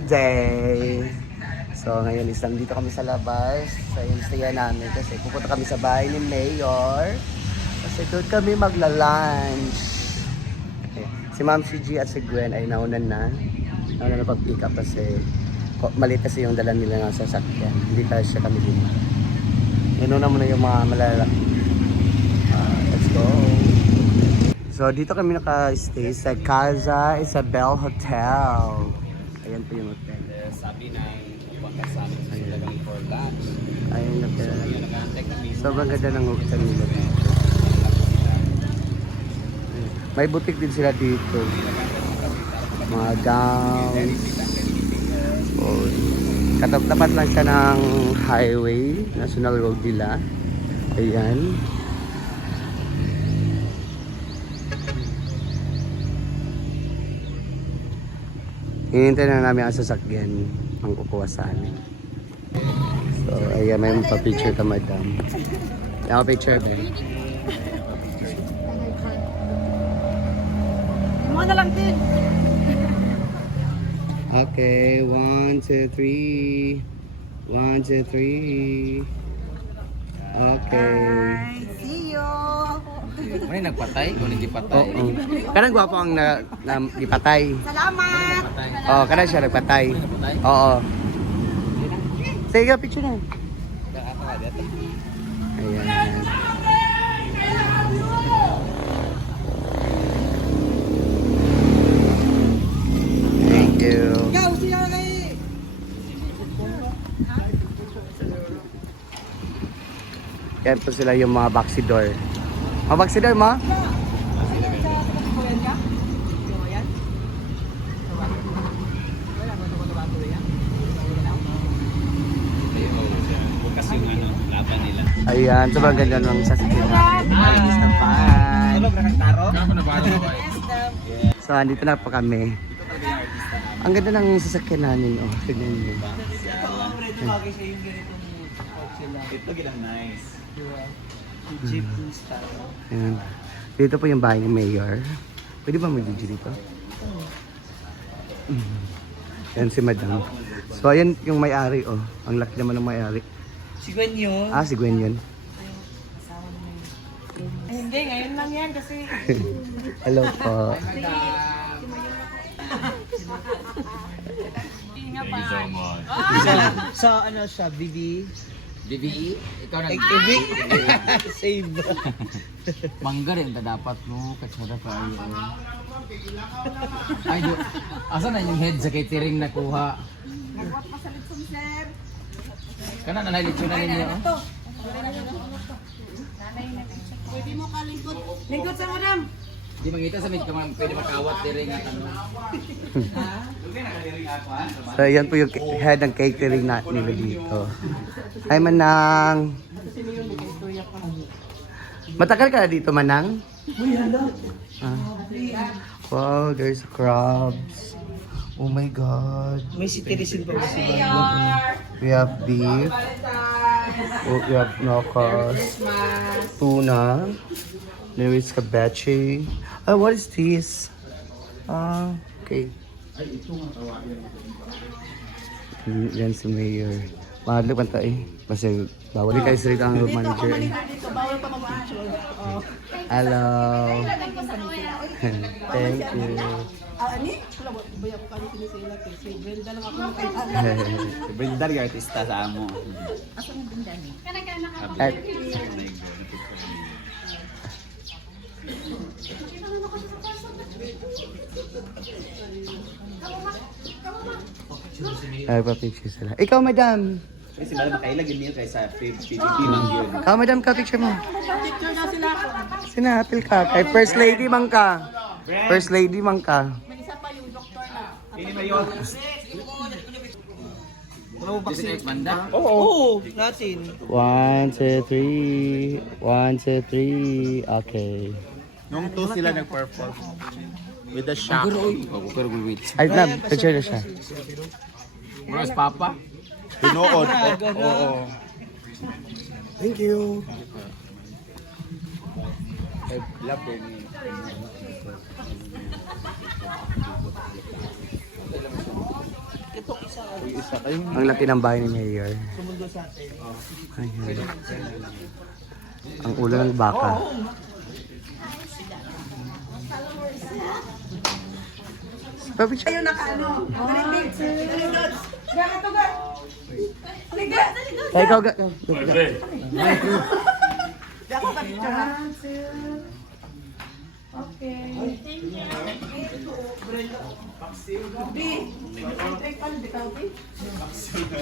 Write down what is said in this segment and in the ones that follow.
today. So ngayon is nandito kami sa labas sa instaya namin kasi pupunta kami sa bahay ni Mayor. Kasi doon kami magla-lunch. Okay. Si Ma'am CG at si Gwen ay nauna na pag-pick up kasi maliit kasi yung dala nila ng sasakyan. Hindi kasi kami din. Inuna muna yung mga malala. Let's go. So dito kami naka-stay sa Casa Isabel Hotel. Ayan po yung hotel. Sabi ng upang kasama sa silagang for lunch. Ayan na hotel. Nag-aantay kami. Sobrang ganda ng hotel nila. May butik din sila dito. Mga gowns. Oh, katapat lang siya ng highway, national road nila. Ayan. Hinihintay na namin ang sasakyan ang kukuha sa amin. So, ayan, may pa-picture ka, madam. Yung picture, Ben. Mo na lang din. Okay, 1, 2, 3. 1, 2, 3. Okay. Bye. See you. May nagpatay? Kung hindi patay. Oo. Kanang gwapo ang ipatay. Salamat. Oo, kanang siya nagpatay. Oo. Sige, picture na. Ayan. Thank you. Ikaw, siya na eh. Yan po sila yung mga baksidor. Mga baksidor mo? Bukas yung laban nila. Ayan, sobrang ganda ng sasakyan namin. Ayos na pan. Tulog na kang taro? Ako na ba? So, andito na po kami. Ang ganda ng sasakyan namin. Oh, tignan niyo. Ito gilang nice. Jeep style. Ayan. Dito po yung bahay ni Mayor. Pwede ba mag-video dito? Yan si Madam. So, ayan yung may-ari, oh. Ang laki naman ng may-ari. Si Gwen yun. Ah, si Gwen yun. Hindi, ngayon lang yan kasi. Hello po. Thank you so much. Sa ano siya, BB? BBE? Ikaw nag... Save. Mangga rin ta dapat mo. Katsara pa ayo. Ay, do. Asa na yung head sa catering na kuha? Nagwat pa sa litson, sir. Kana na nalitsyo na ninyo. Pwede mo kalingkot. Lingkot sa madam. Di mangita sa may kamang pwede makawat diri nga ano. So, ayan po yung head ng catering na nila dito. Hi, Manang. Matagal ka na dito, Manang? Ah. Wow, there's crabs. Oh my God. May sitirisin pa si We have beef. Oh, we have nocos. Tuna. There is cabeche. Oh, what is this? Ah, okay. Yan si Mayor. Mahal pa tayo eh. Kasi bawal din kayo street ang road manager eh. Bawal pa mag-picture. Hello. Thank you. Ani? Wala ba bayak pa ni sila kasi Brenda lang ako nakilala. Brenda yung artista sa amo. Asa ni Brenda ni? At, ay, pa-picture sila. Ikaw, madam. Kasi bala makailag yun niya kaysa PBB man yun. Ikaw, madam, ka picture mo. Picture na sila ako. Sinapil ka. Kay First Lady man ka. First Lady man ka. May isa pa yung doktor na. Ini ba yun? This is banda? Oo, natin. 1, 2, 3. 1, 2, 3. Okay. Nung two sila nag-perform with the shock. Pero wait. Ay, ma'am, picture na siya. Bros Papa? Pinood. Oo. Thank you. I love their name. Ito Isa kayo. Ang laki ng bahay ni Mayor. Sumundo sa atin. Ayan. Ang ulo ng baka. Perfect. Ayun naka ano. Kaya ikaw ga.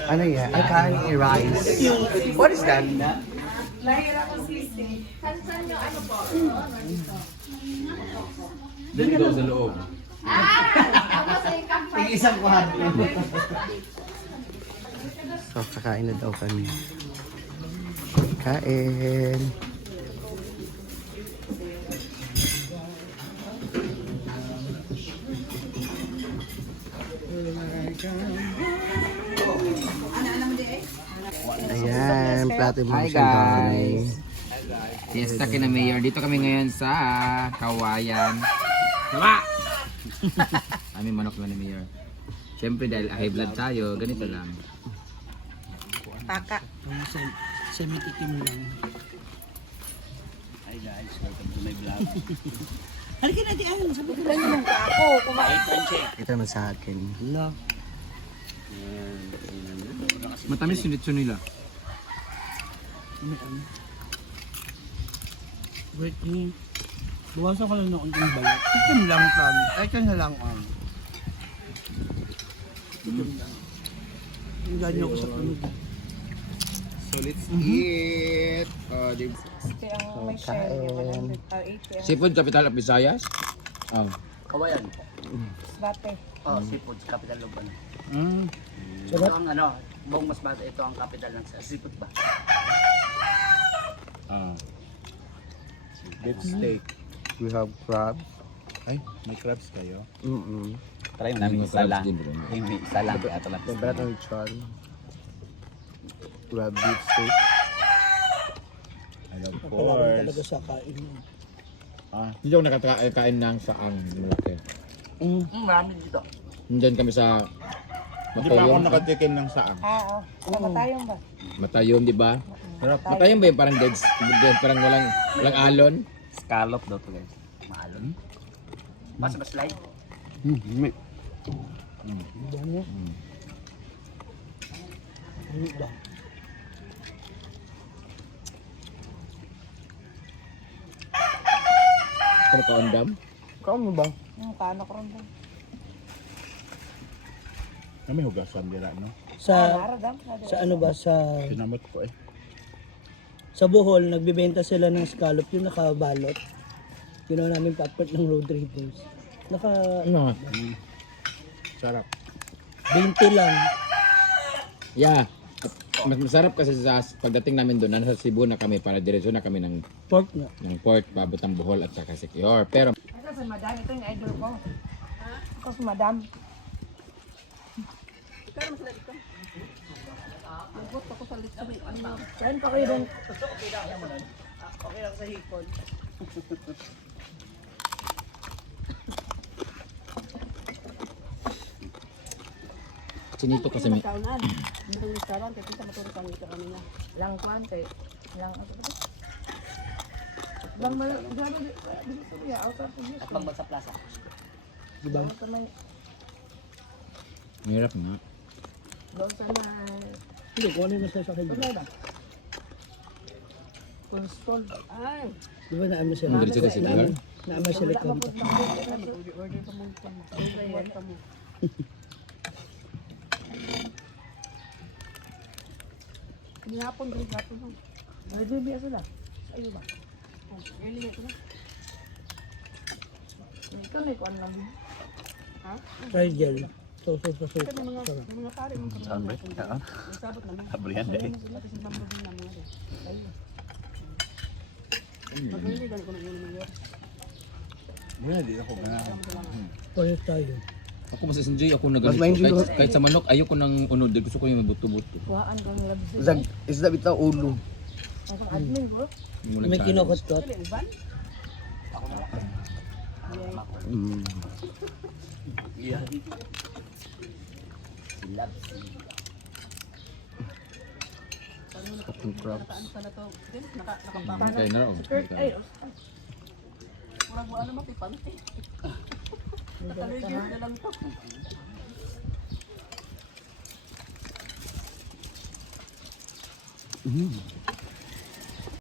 Ano yan? I can't rice. What is that? Dito daw sa loob. Isang kwarto. So, kakain na daw kami. Kain. Ayan, plato mo Hi, siya guys. Fiesta kina Mayor. Dito kami ngayon sa Kawayan. Tama! Kami manok na ni Mayor. Siyempre dahil high blood tayo, ganito lang. Taka. Semitikim lang. Hi guys, welcome to my vlog. Halika na di ayun. Sabi ko lang yung ako. Kumain. Ito naman sa akin. Hello. Matamis yung litso nila. Wait, buwasan ko lang ng unting balat. Itim lang plan. Ay, kanya lang ang. Itim lang. Ang ganyo ko sa tunog. So let's eat. Kaya ang may share yung 180. Seafood capital of Visayas. Oh. Kawayan. Bate. Oh, seafood, capital Lubon. Ito Ito ang ano, buong mas bata, ito ang capital ng seafood ba? Beef steak. We have crabs. Ay, may crabs kayo? Try mo namin isa lang. Din, bro. Yung may isa lang, kaya ito lang. Siyempre ng lechon. We have beef steak. And of course. Hindi ako nakakain ng saang malaki. Marami dito. Nandyan kami sa Hindi pa ako Matayom. nakatikim ng saang. Oo. Kamatayong ba? Matayom, di ba? Matayom ba yung parang dead, parang walang alon? Scallop daw to guys. Maalon. Basta ba slide? Ano kaundam? Ikaw mo ba? Yung paano ko rin ba? May hugasan dira, no? Sa Maradam. ano ba sa Pinamot ko eh. sa Bohol nagbebenta sila ng scallop yung nakabalot. Ginawa namin papat ng road raiders. Naka Ano? Sarap. 20 lang. Yeah. Mas masarap kasi sa pagdating namin doon, nasa Cebu na kami para diretso na kami ng Pork nga. port, Babutang Bohol at saka Siquijor. Pero Ito si Madam. Ito yung idol ko. Ito si Madam. Pero mas dito. Lubot ako sa lito. Saan pa kayo doon? Okay lang sa hipon. sinito kasi may Kaunan. Dito yung restaurant. Ito sa matulog kami dito kanina. Lang kwante. Lang ano ba? Bang mal... Grabe dito siya. Out of the At magbag sa plaza. Diba? Sa may... mahirap nga. Doon sa may... Hindi ko ano yung nasa sakit. Ano ba? Constol. Ay. Di ba naama sila? Ang diretso sa Siquijor. Naama sila Wala kanta. order pa mo pa mo. Order pa mo. Nihapon din hapon mo. Order biya sila. Ayun ba? Oh, early na ito na. Ikaw may kuan lang din. Ha? Try gel. So. Ito may mga kari mo kami. Saan ba? Oo. Ang sabot namin. Abrihan dahil. Sila kasi bang din na mga. Ayun. Maganda ganito ko na yun yun. Wala, di ako na. Pwede tayo. Ako mas enjoy ako na Mas ganito. ma-enjoy ko. Kahit sa manok, ayoko nang unod. Gusto ko yung mabuto-buto. Kuhaan kang labs. Isda bitaw ulo. Ang admin bro. Yung walang May salis. kinokot-kot. Dili uban. Cooking crops. Sana to, din, Okay na. Kurt, ay, kurang mo ano mapipante. Nakaligid na lang to.